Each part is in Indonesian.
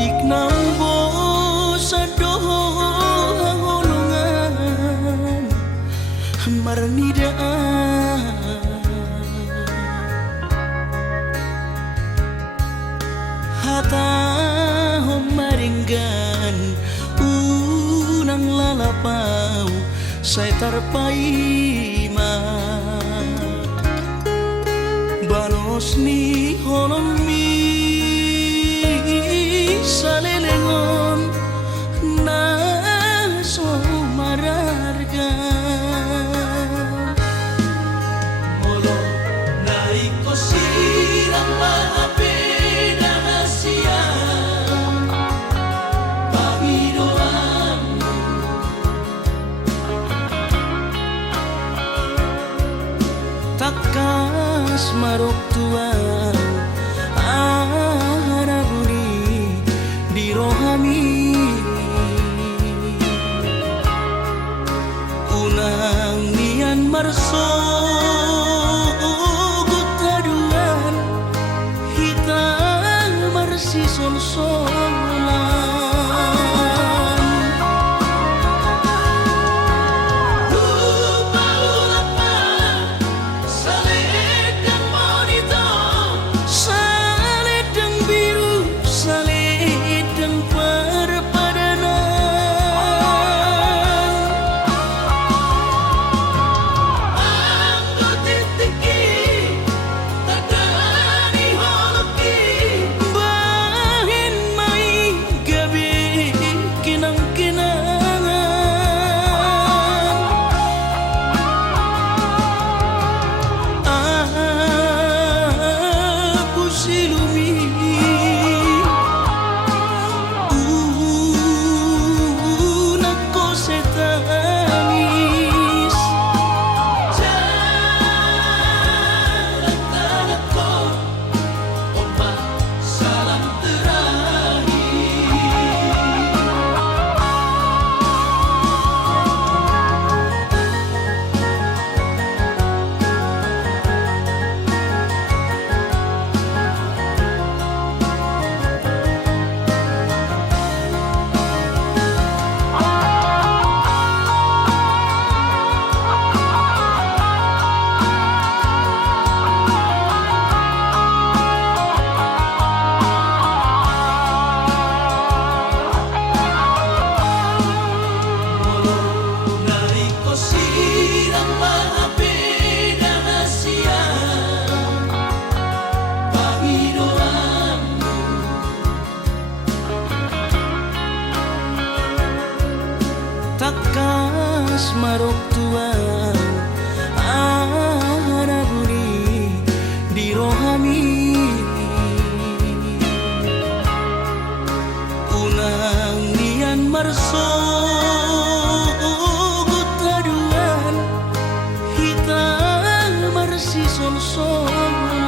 Tiknambo sa dohongan marnidaan hata maringgan unang lalapaw say tarpaima banos ni honomi sa lelengon na sumararga molo naiko sirang maapena siya Panginoanmu takas marok tuang rohani unang nian marso gutaduan hitang marsi sol-solan takas marok tuang araguni di rohani unang nian marso gutaduan hitang marsi sol-solan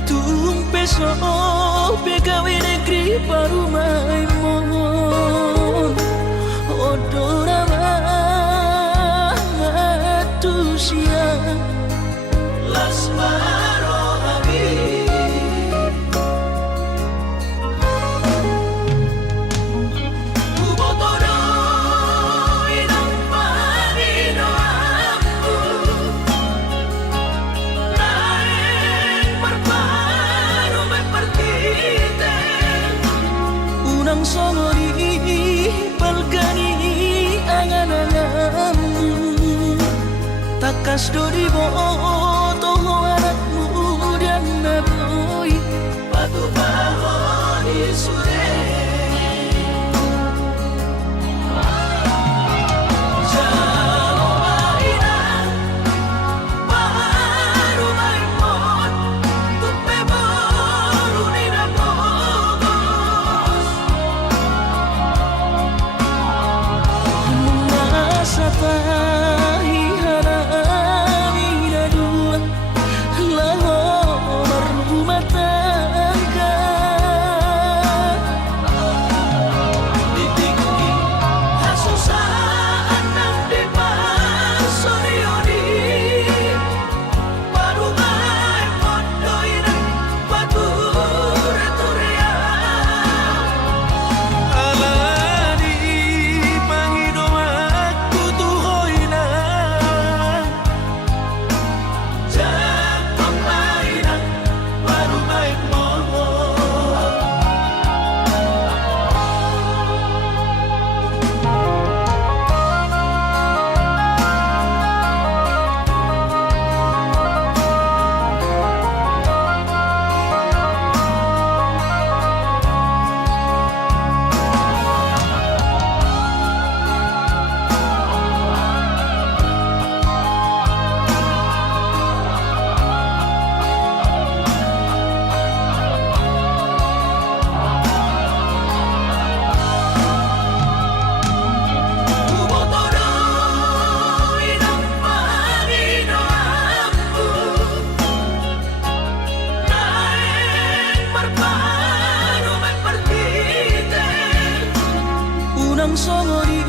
tung peso pegawai negeri baru main mohon odora manusia las marohami kubotono inang panino aku naik berparu mepertite unang songori balgani angan-anganmu takas dori boto anakmu dan naboy batu bahoni sude jalo maina baru maimon tupe baru ninagos mengasa tahi harami dua lahor rumah tangga ditinggi hasusaan nang depan sorioni baru main mondoina batu returea alani pangido aku tuhoina jatuh maina baru main mohon kubotono inang panino aku naik berparu mepertite unang songori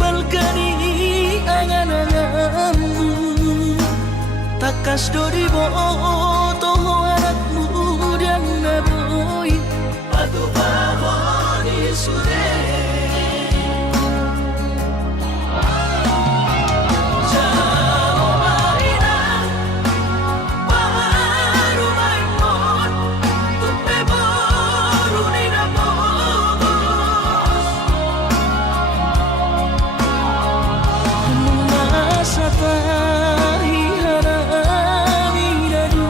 balgani angan-anganmu takas dori boto anakmu dan naboy batu bahoni sude jalo maina baru maimon tupe baru ninagos mengasa tahi harami dua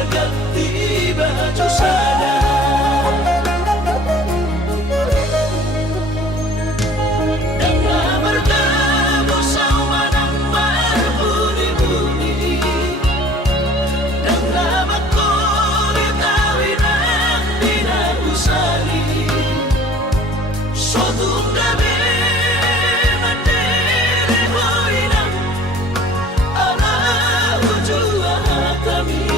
berganti baju sana. Dengan bertemu saumanang berbunyi-bunyi, dengan makulit awinan tidak usali, sotung gabi mandiri hoinang ala ujua kami.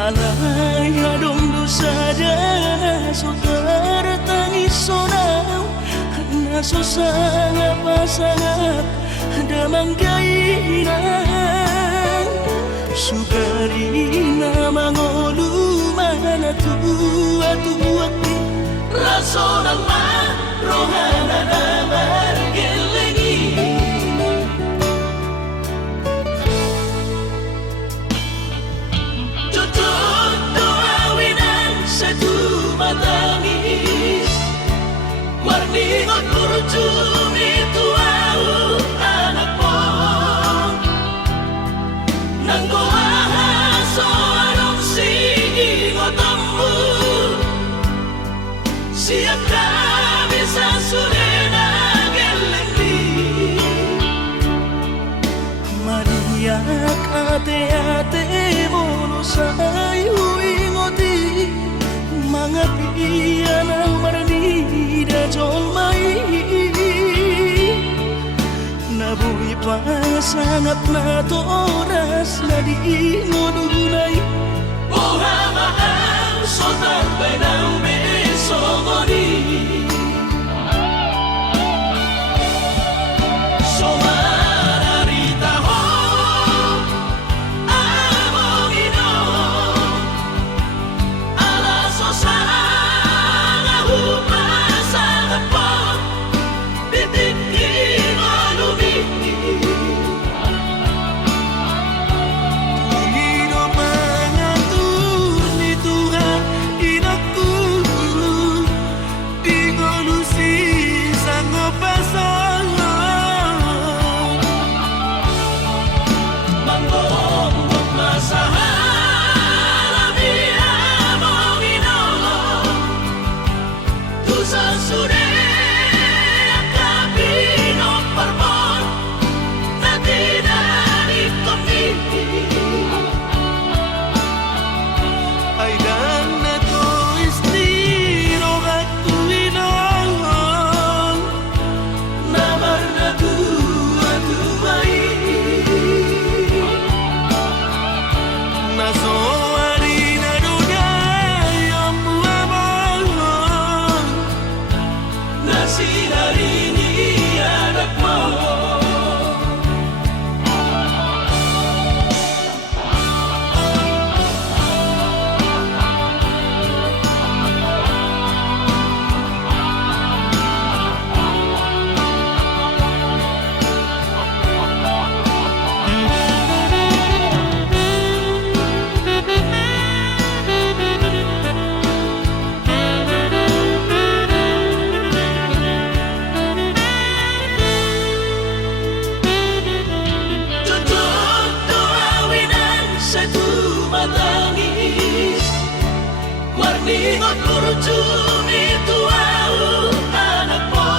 Alay hadong dosa dana so tertangis sonau naso sanga pasangap damang kainan sugarina mangolu mana tua tuati raso nama rohana damar gelengi matangis warningot kurcumi tuau anak mo nang goahaso anong singotammu siap kami sa surena gelendi mariak ate-ate mono sayu ingoti mga piyan ang maranida John May nabuhi pa sangat na to oras na di ngununay buhamaan so tambay ng beso ngoni so mararita ho among ino warningot kurcumi tuau anak mo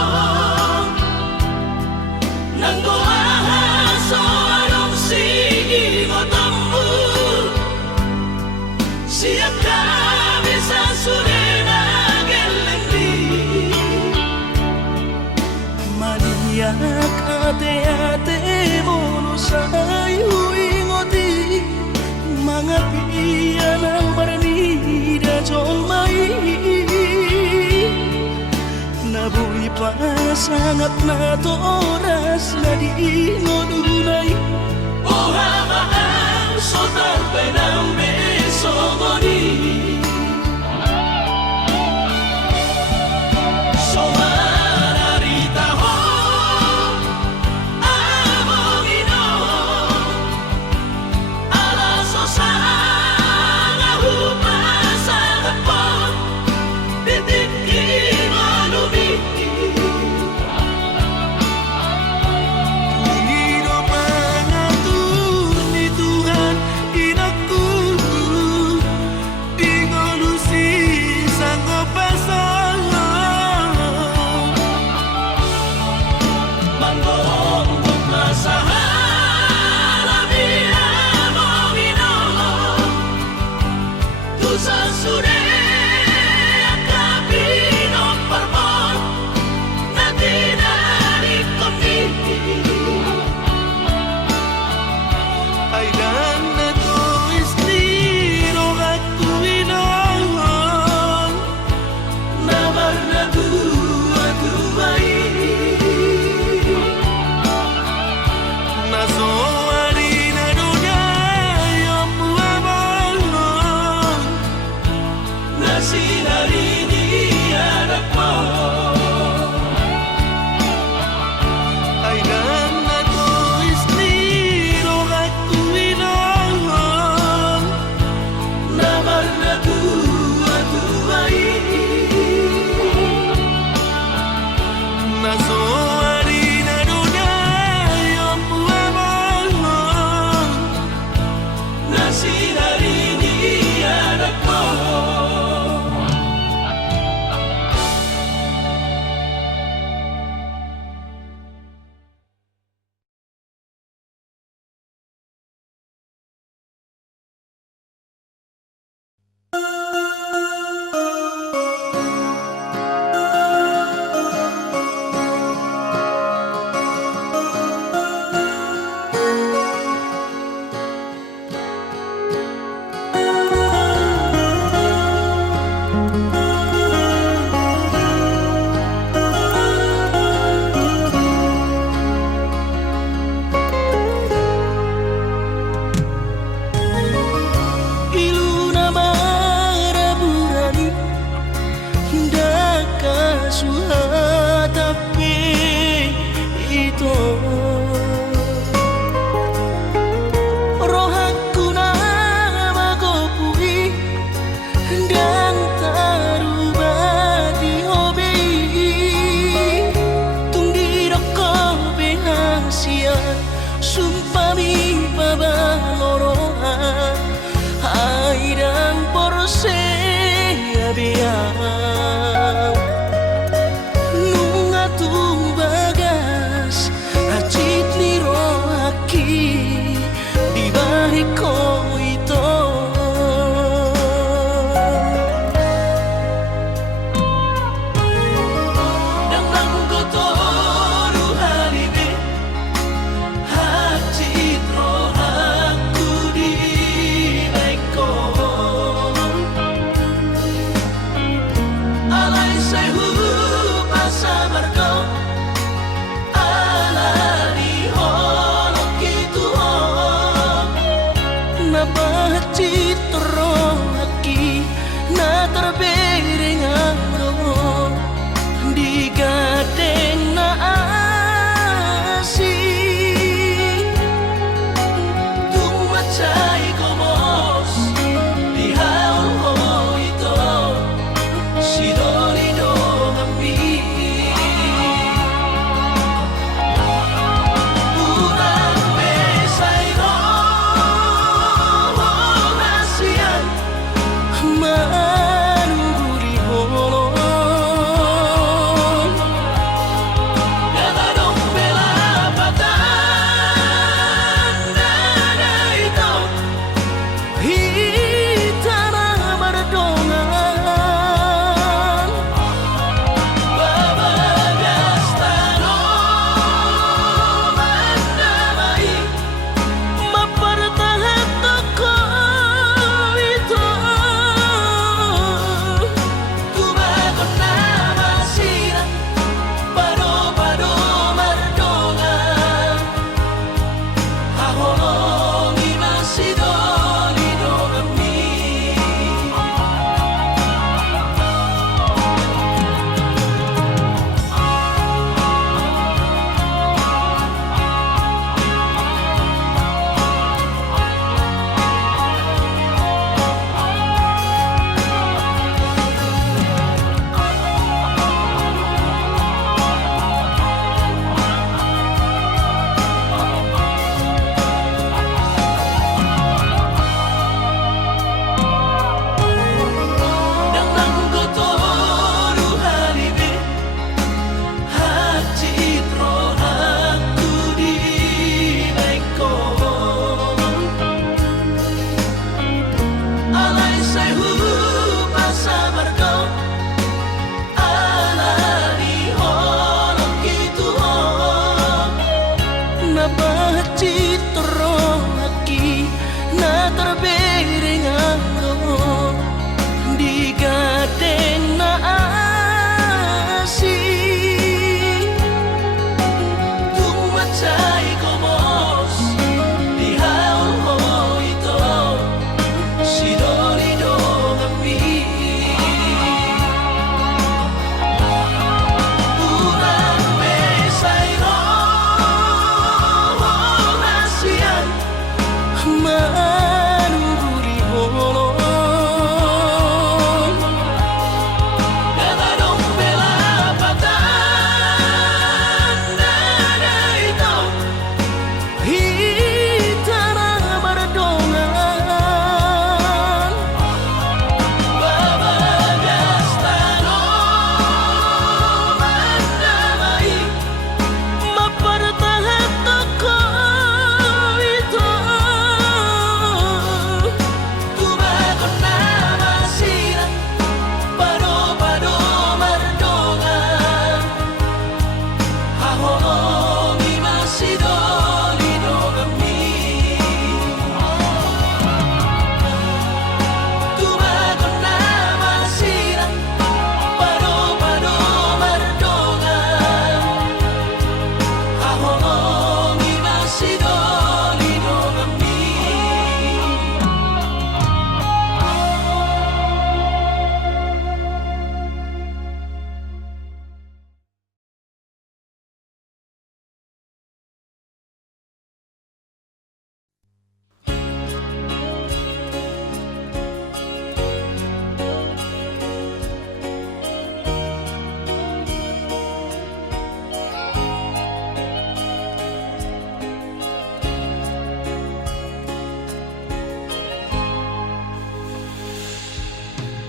nang goahaso anong singotammu siap kami sa surena gelendi maniak ate-ate mono sayu ingoti mga piyan ang maranida John May nabuhi pa sangat na to oras na di ngununay buhamaan so tambay ng beso ngoni so mararita ho among ino alaso sa Panginoon, pangatur ni Tuhan, inakku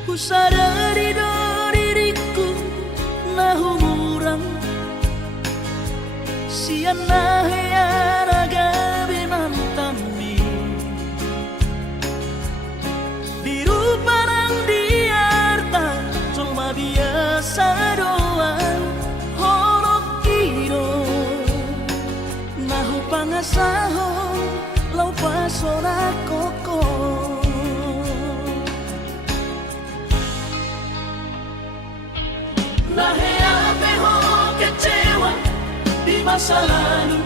Usadari do diriku na humurang siana heyara gabi mantami biru parang diarta cuma biasa doang horok kiro nahu pangasahon lau pasora koko Naheape ho kecewa di masa lalu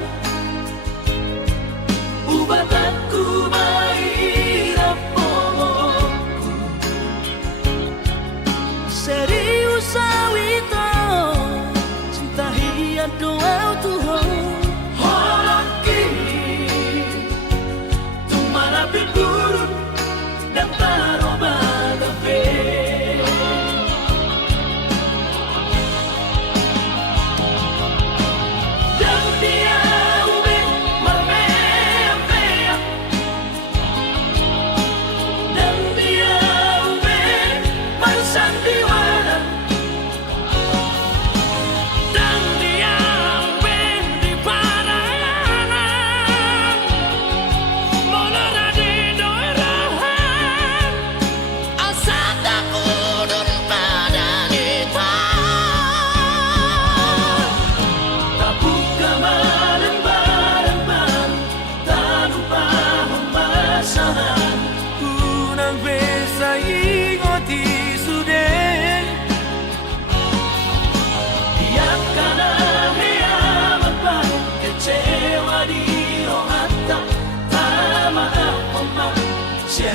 Ubatanku mahirap pomoku Serius awito cinta hiat doa Tuhan Horok kini tumara pipurun dan taroba gabe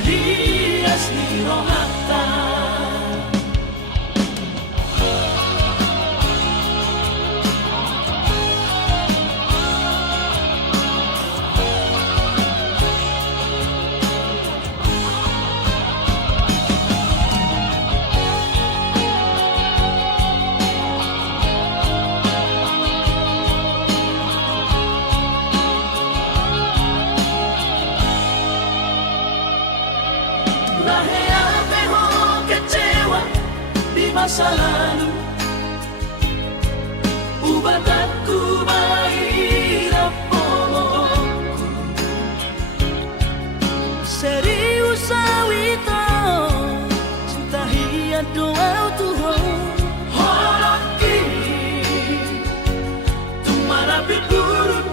Dias ni rohata Naheape ho kecewa di masa lalu Ubatanku mahirap pomoku Serius awito cinta hiat doa Tuhan Horok kini tumara pipurun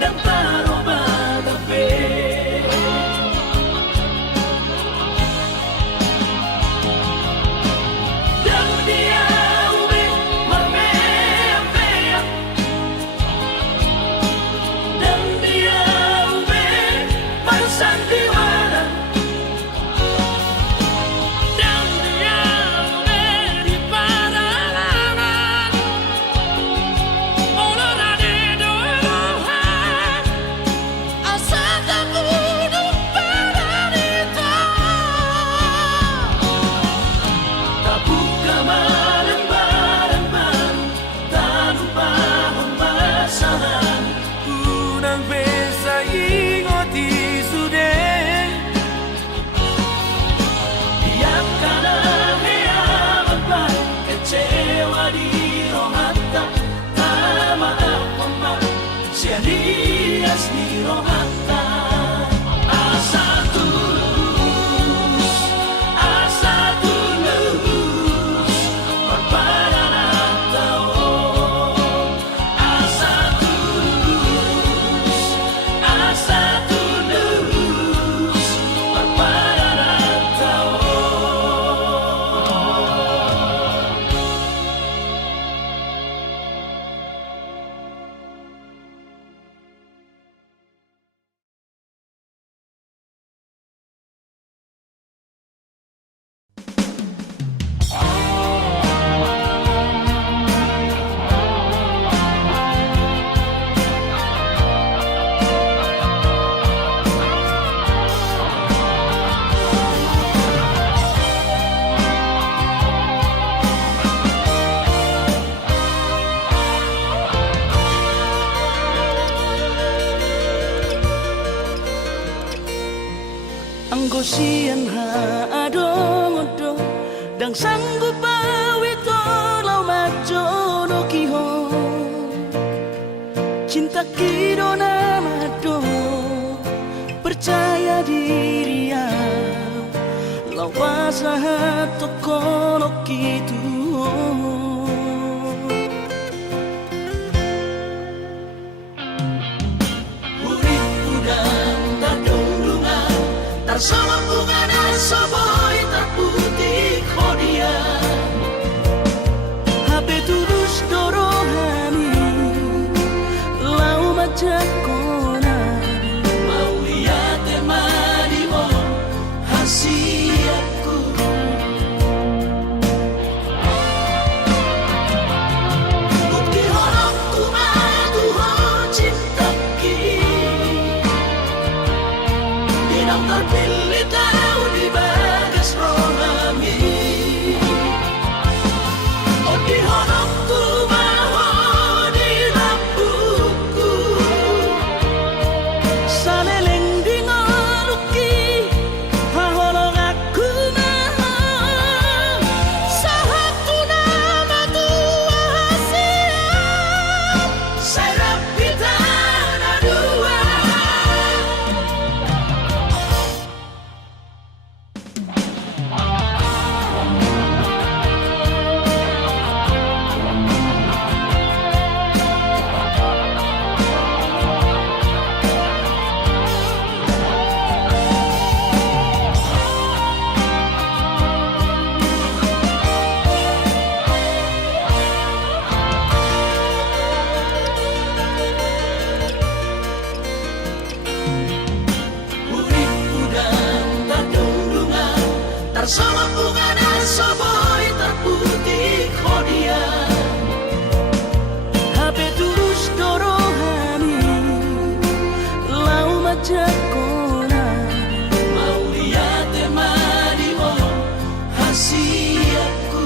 dan taroba gabe Dias ni rohata Nang sanggup bawi tolong majono kihon cinta kido nama do percaya diri ya lawas hato kono kitu urip udang tadulungan tarsama bunga nasoboy terputih kodia HP tulus dorohani lau majakona mau lihat temanimu hasiatku bukti horok kumadu ho cinta ki dinam terpilih tahu di bagas rohami oh di horok kumaho di lampuku saleleng di ngoluki haholong aku maha sahatu nama tua hasiat serap kita dua urip udang tadulungan tarsama bunga nasoboy terputih kodia HP tulus dorohani lau majakona mau lihat temanimu hasiatku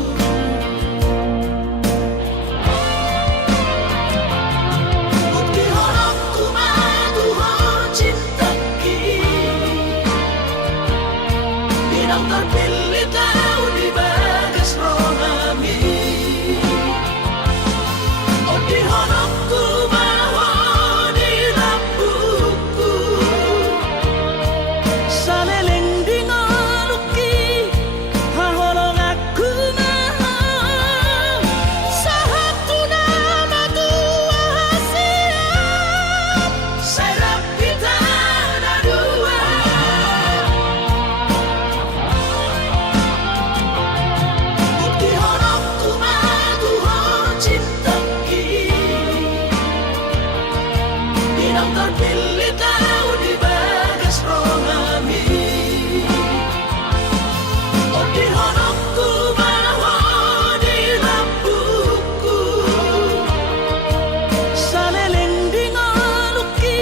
bukti horok kumadu ho cinta ki dinam terpilih tahu di bagas rohami oh di horok kumaho di lampuku saleleng di ngoluki haholong aku maha sahatu nama tua hasiat serap kita dua bukti horok kumadu ho cinta ki dinam terpilih tahu di bagas rohami oh di horok kumaho di lampuku saleleng di ngoluki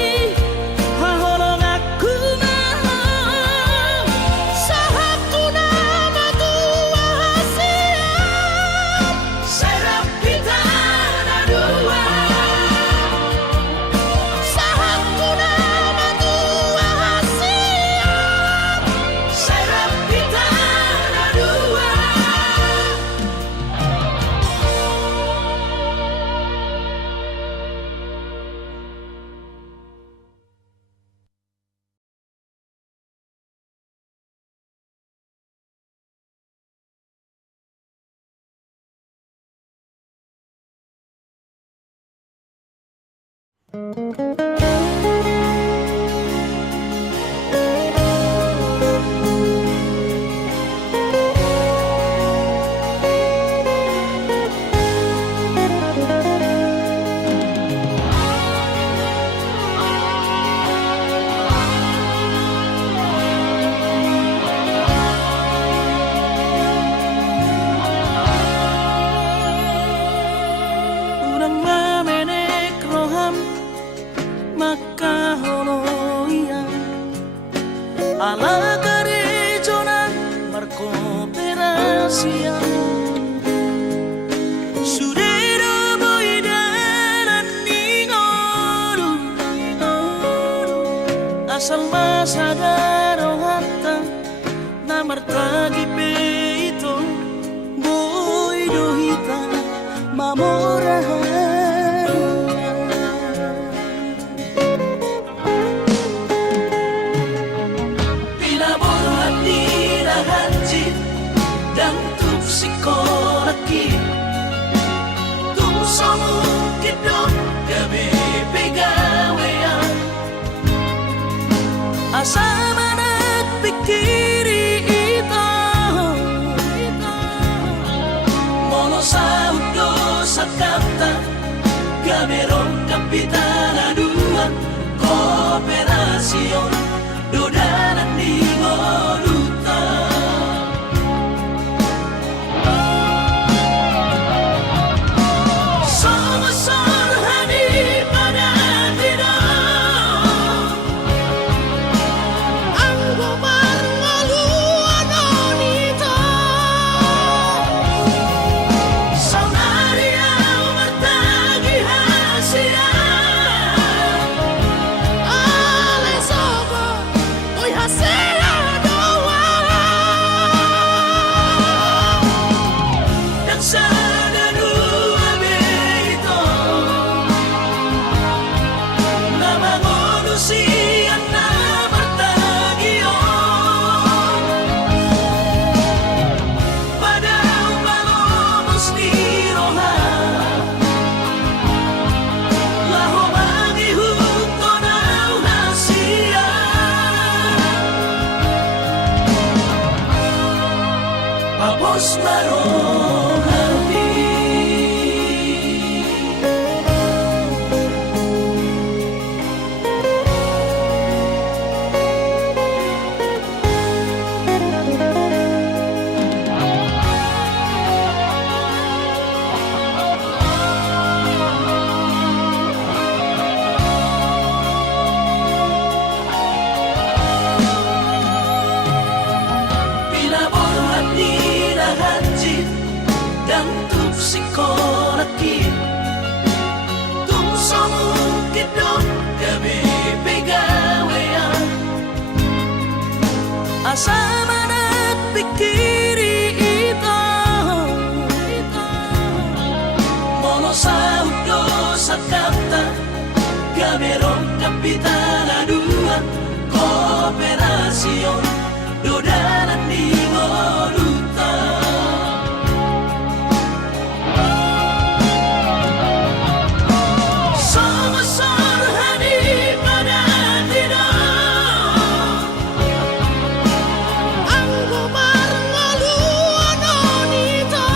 haholong aku maha sahatu nama tua hasiat serap kita dua sahatu nama tua hasiat serap kita dua urang mamenek roham maka holoian ala garejona markooperasian sudero boidanan ningoru asal masadaro hatta namartagi peito psikolaki tung samu kidok gabe pegawean asa manak pikiri ito mono sa udo sa kanta gamerong kapitan aduan kooperasyon dodanan di ngoluta Somasor hani pada tidak ang gumarngaluan onito saunaria umatagi hasia ale sobo oy hasia doa dan sana dua beito nama manusia nama tagio pada umalos di roha laho mangihut tonaw hasia Papos marohabi Pinaborhat ni lahatid dan tup psikolaki tung samukid dong gabi pegawean asa manak pikiri ito mono sa udo sa kanta gamerong kapitan aduan kooperasyon dodanan di ngoluta Somasor hani pada tidak ang gumarngaluan onito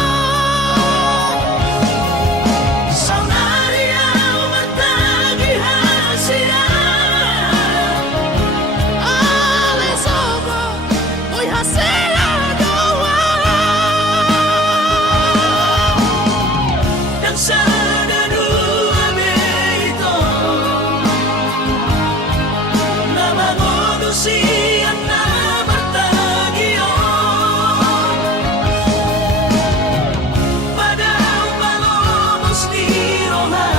saunaria umatagi hasia ale sobo oy hasia doa dan sana dua beito nama manusia nama tagio pada umalos di roha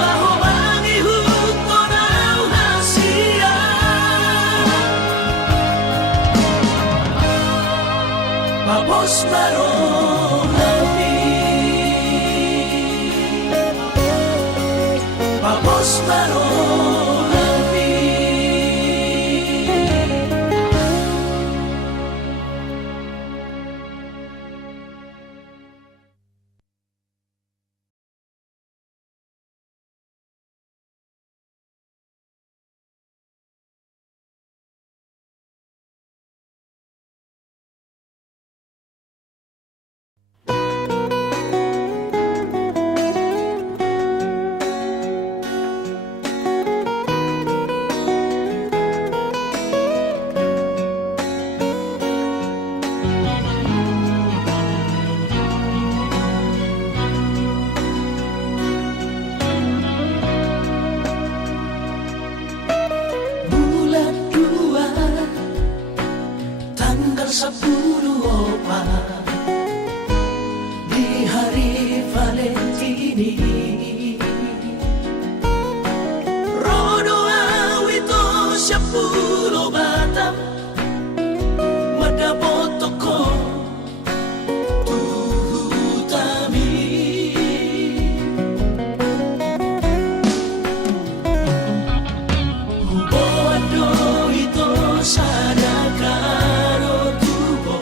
laho mangihut tonaw hasia Papos marohabi Papos marohabi Bulan 2 tanggal 10 di hari Valentini Rodo awito 10 Batam madapot ko tuhutami Hubo ado ito sana karo tubo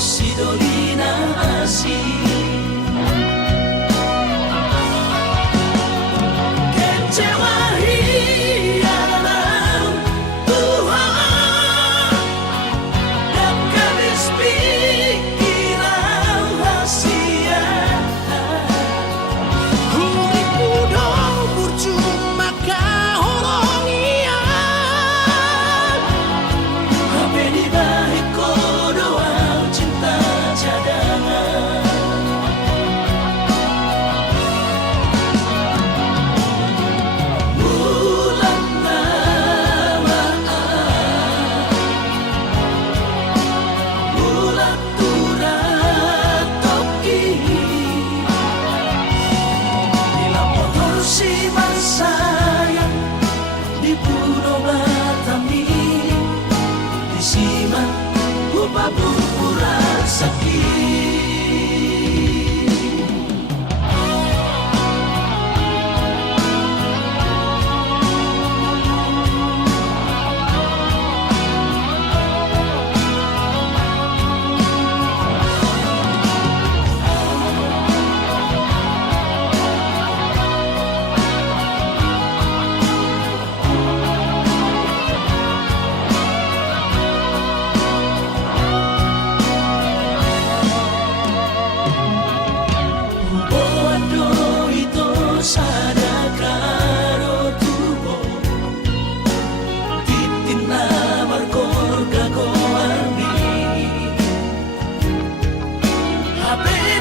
si Dolina asih kecewa hialam Tuhan dan kabis pikiran hasia huri kudo burcuma kahoronian hape di balik kodoan cinta cadangan bulan namaan bulan turat toki dilampor si sayang di Pulau Batami di Siman Kupa Pura sakit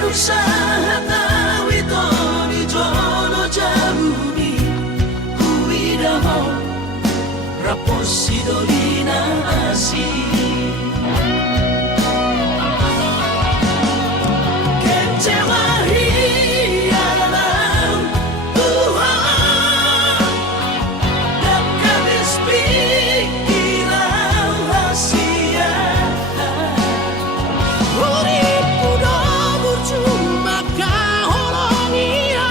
usaha tawi to di jono jamuni kuidaho rapos si Dolina asih kecewa hialam Tuhan dan kabis pikiran hasia urip kudo burcuma kahoronian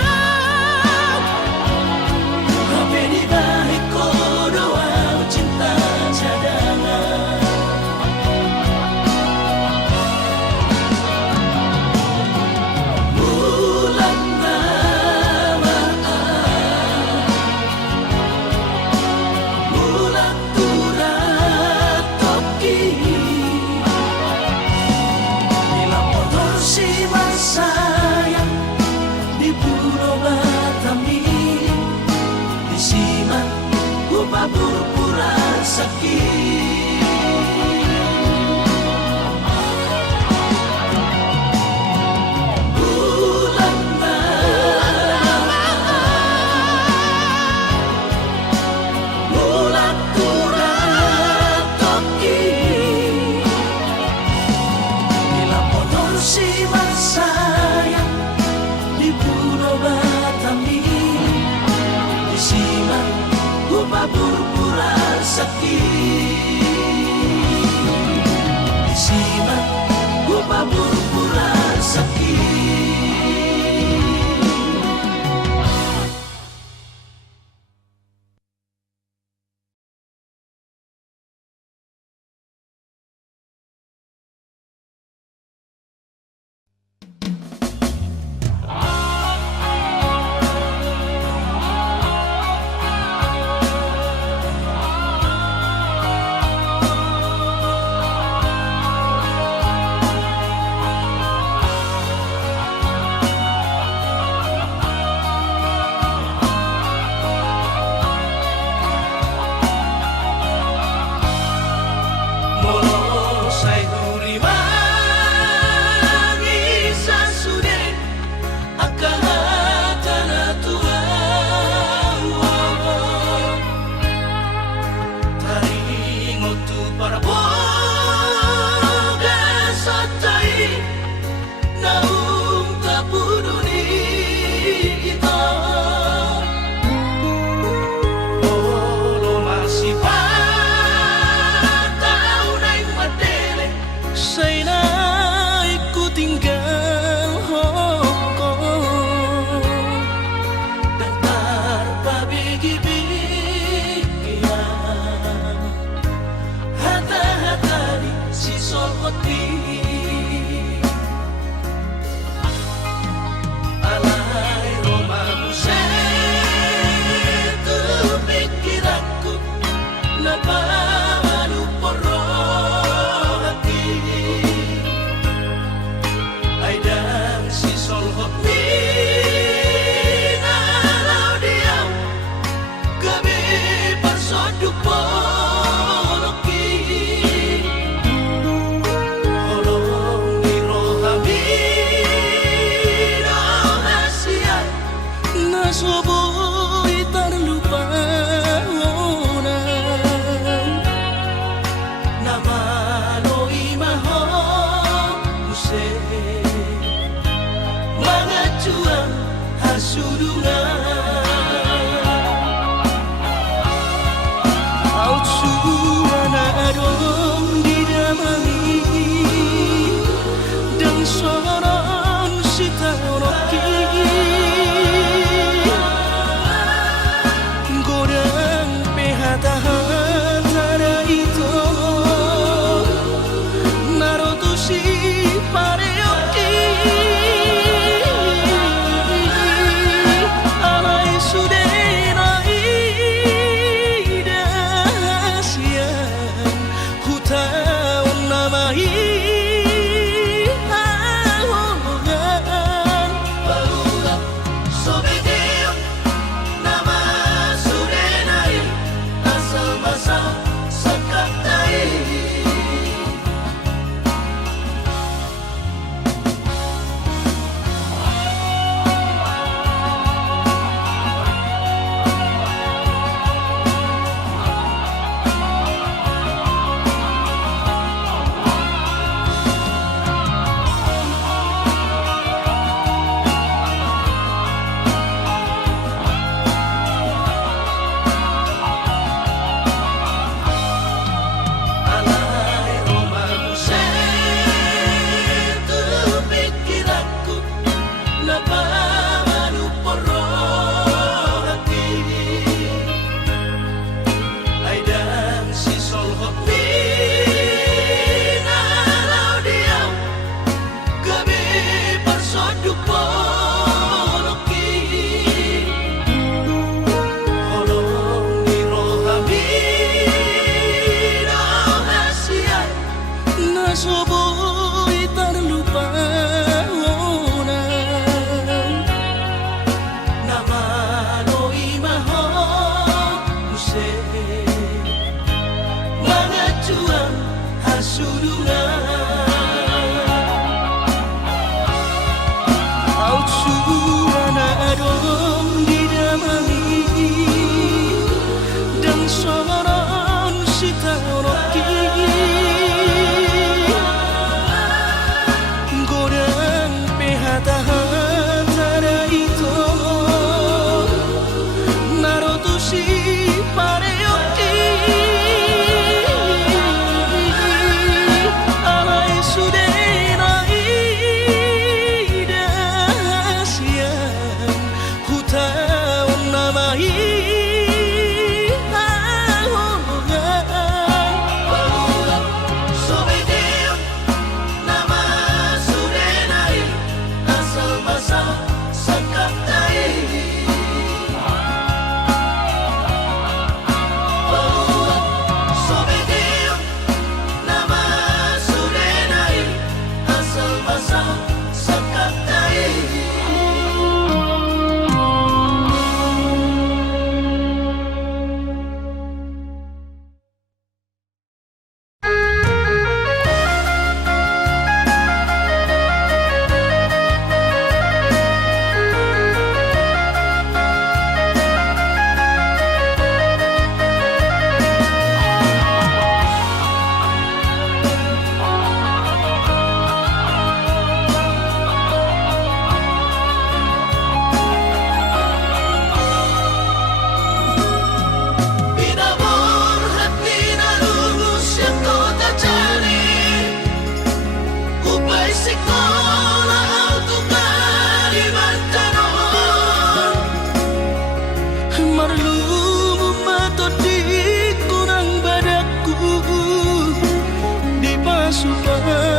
hape di balik kodoan cinta cadangan bulan namaan bulan turat toki dilampor si sayang di Pulau Batami di Siman Kupa Pura sakit bulan namaan bulan turat toki dilampor si sayang di Pulau Batami di Siman Kupa Pura sakit di Siman Kupa Pura sakit hati pasulungan Au suana dong didamai Dan soran sita roki Godang pehata-hata itu Naruto si pareoki Alay sudenai dahasian Hutawan namai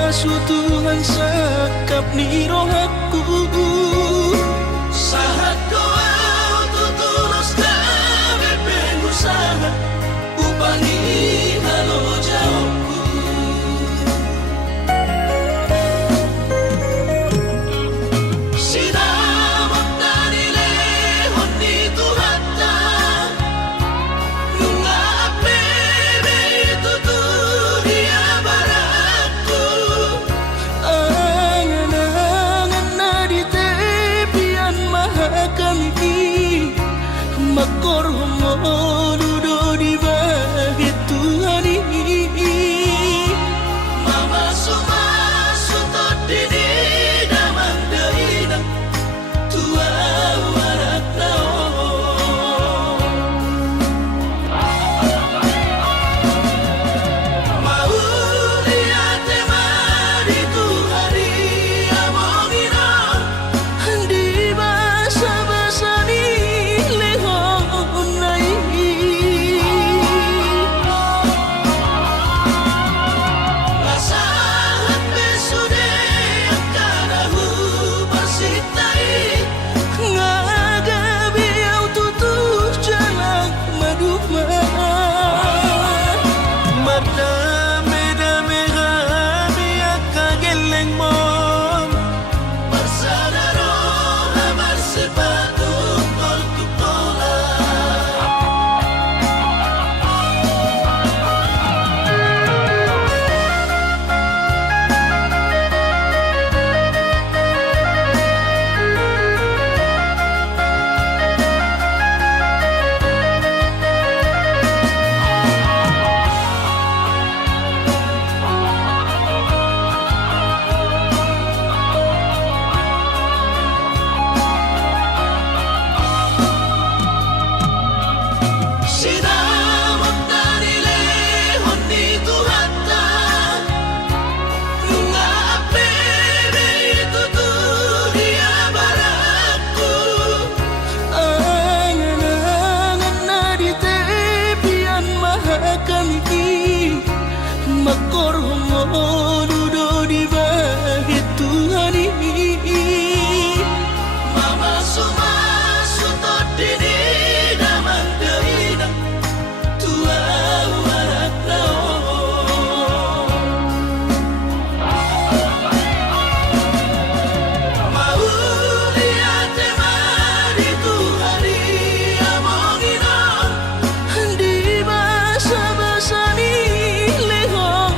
Pasu Tuhan sakap ni rohaku Sahat doa tutulus kami pengusaha Upangi halo jawabku Sinamot na nilehon ni Tuhata Nung apebe itutu dia barakku Angan-angan na di tepian mahakami Makor homodudo di bahit Tuhan ini Mama sumasutod dini damang dahinang Tua warak na Mauli ate mari Tuhari amongina Di basa-basa ni lehon nai Lasahat besude akanahu pasitai Ngagabi au tutuh jalan maduma Mardame-dame kami akageleng mon Marsanaro hamar sepatu tol tutola Sinamot na nilehon ni Tuhata Nung apebe itutu dia barakku Angan-angan na di tepian mahakami Makor homodudo di bahit Tuhan ini Mama sumasutod dini damang dahinang Tua warak na Mauli ate mari Tuhari amongina Di basa-basa ni lehon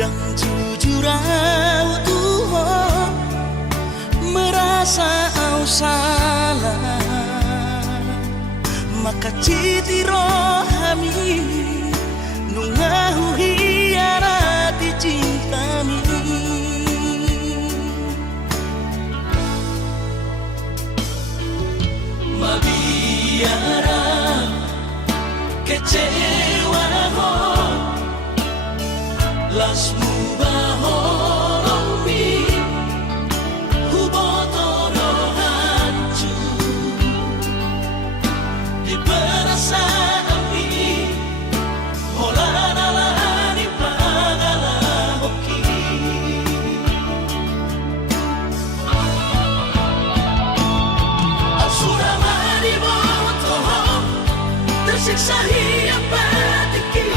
dan jujur au Tuhan merasa au salah maka citi rohami nungahu hiarati cintami mabiara kecewa ho las mubahoromi hubotoro hancur di perasaan ini holanalani pagala hoki asurama di botoho tersiksa hiap batiki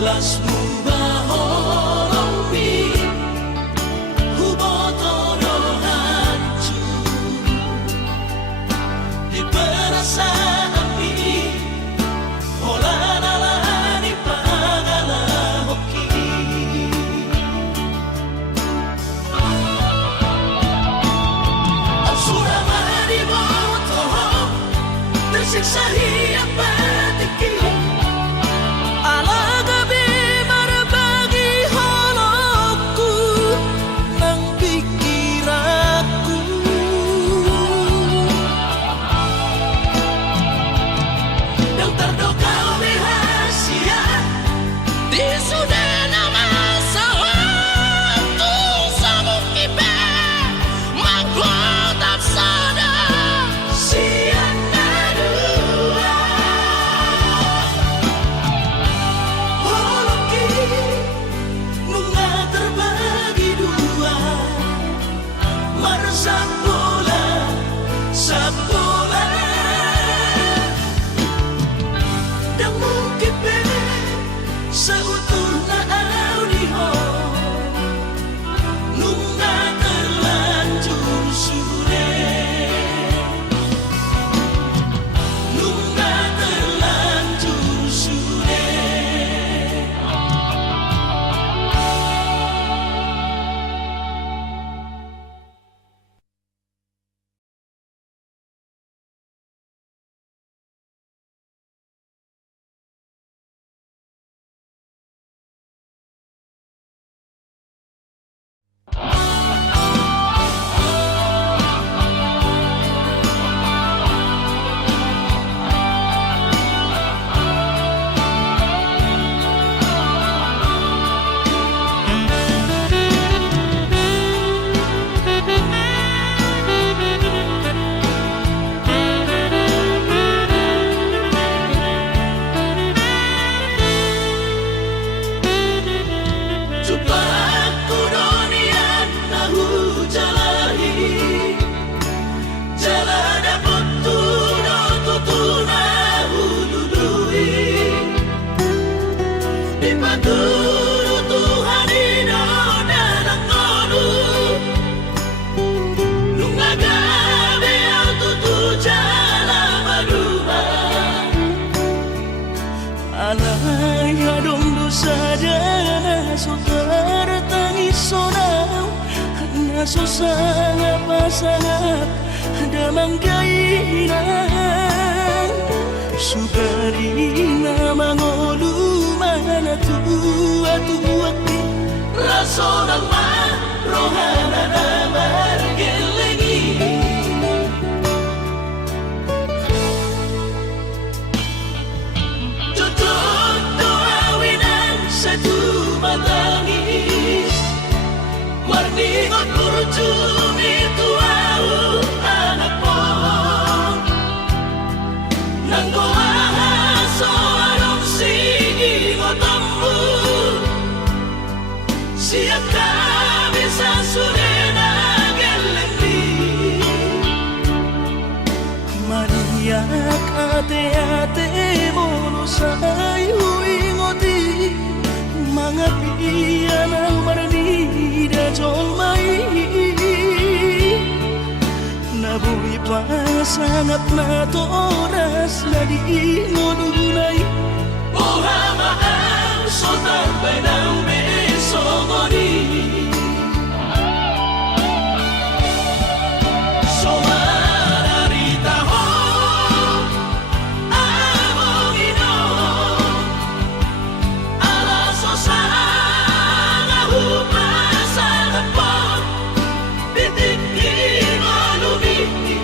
las mubahoromi hubotoro hancur di perasaan ini holanalani pagala hoki asurama di botoho tersiksa hiap batiki susah pasangan damang kaina Sugari na mangolu mana tua-tuaki raso ng marohana na margelengi Tutup tuawinan sa tumatangis Warningot kurutumi tuau anak mo Nanggoaha soarong sige mo tambu Siap kami sa surena gelengli Maniak ate-ate mo sa ingoti Mga piyan ang maranida jolmay Nabuhi pa sangat na to oras na di ngununay Ohama ang sotarbay ng beso mo ni So mararita ho among ino Alaso sa nga sa napon Bitik mo lumiti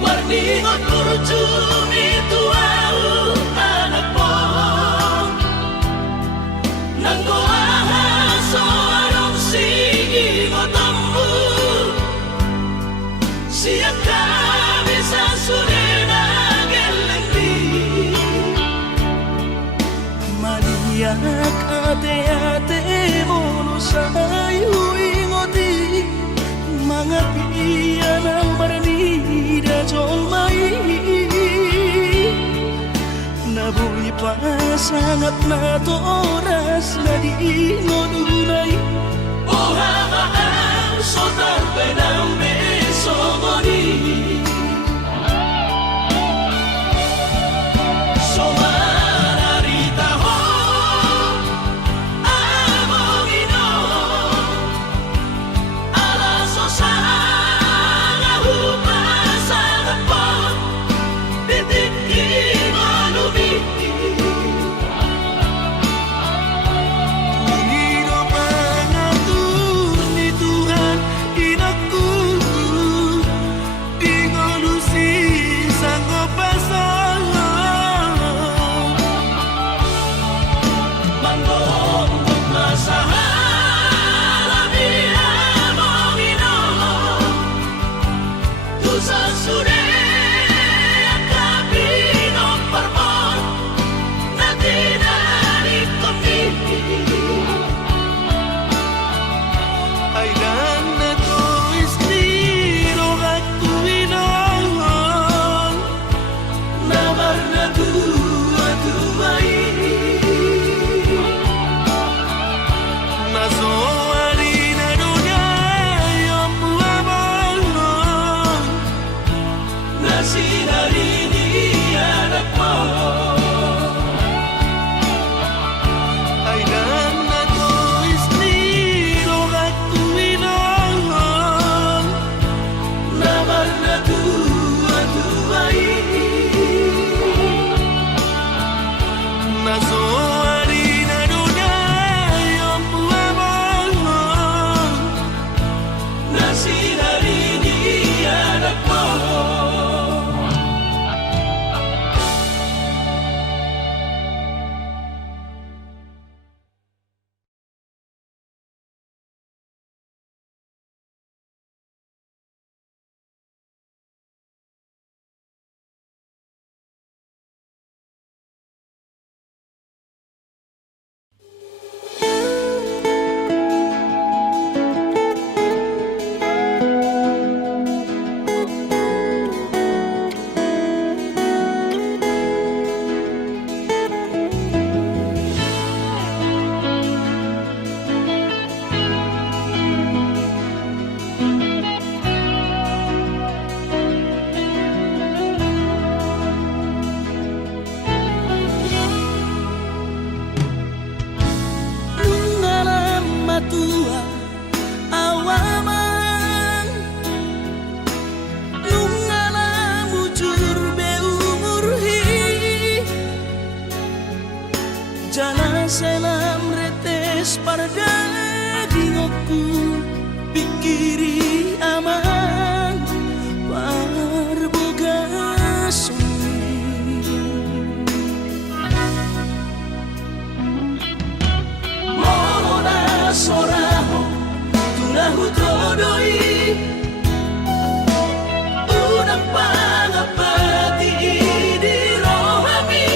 Warningot kurutumi tuau anak mo Nanggoaha soarong sige mo tambu Siap kami sa surena gelengli Maniak ate-ate mo sa ingoti Mga piyan ang maranida jolmay Nabuhi pa sangat na to oras na di ngununay Ohama ang sotarbay ng beso mo ni So mararita ho among ino Alaso sa nga sa napon Bitik mo lumiti selam retes pada dingokku pikiri aman parboga sumi mohona soraho tunahu todoi unang pangapati di rohami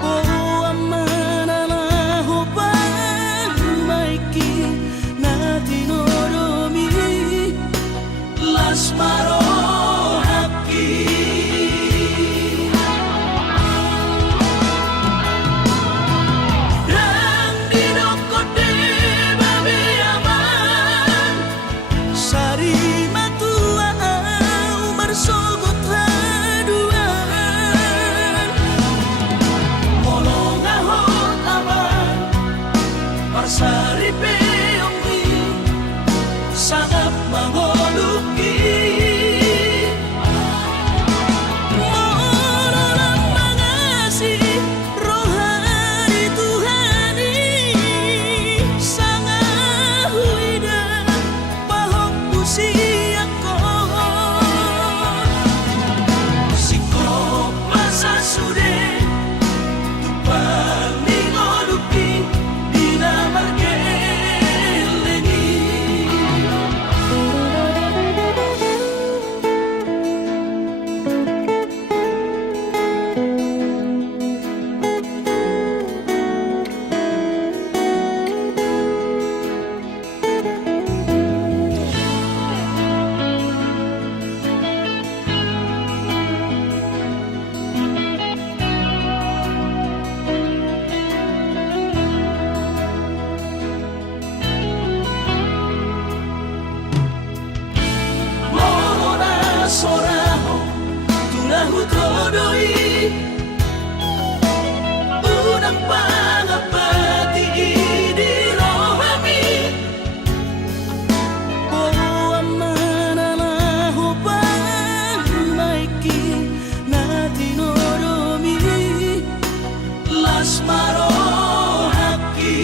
oh amanalaho pangmaiki na tinoromi las marohaki dan dinokote babe aman sari matua umar sogot haduan molong ahot aman parsari peongi sangat mangoluki mololang mangasi rohani Tuhani sangat huida pahok usiako sikop masa sude tupang ningoluki dina margeleni mohona soraho tunahu todoi unang pangapati di rohami oh amanalaho pangmaiki na tinoromi las marohaki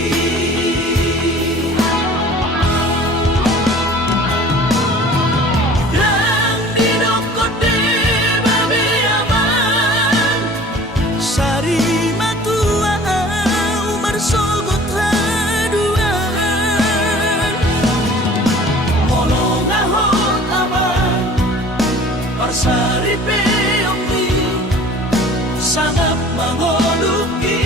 dan dinokote babe aman sari matua umar sogot haduan molong ahot aman parsari peongi sangat mangoluki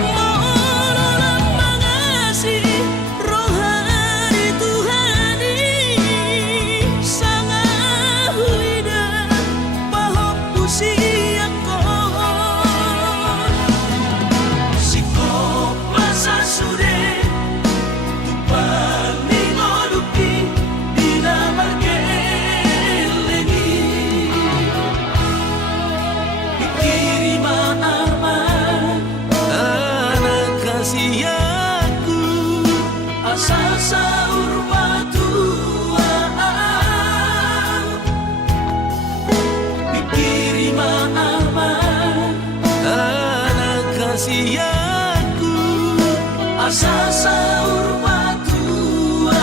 mololang mangasi rohani Tuhani sangat huida pahok usiako sikop masa sude tupang ningoluki dina margeleni pikiri maaman anak kasihku asal saur matuaan pikiri maaman anak kasihku asal saur matuaan.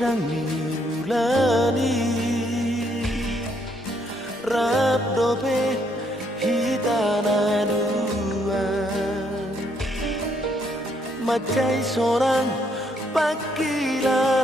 dangi ulani rap dope hitana dua macai seorang pakilalan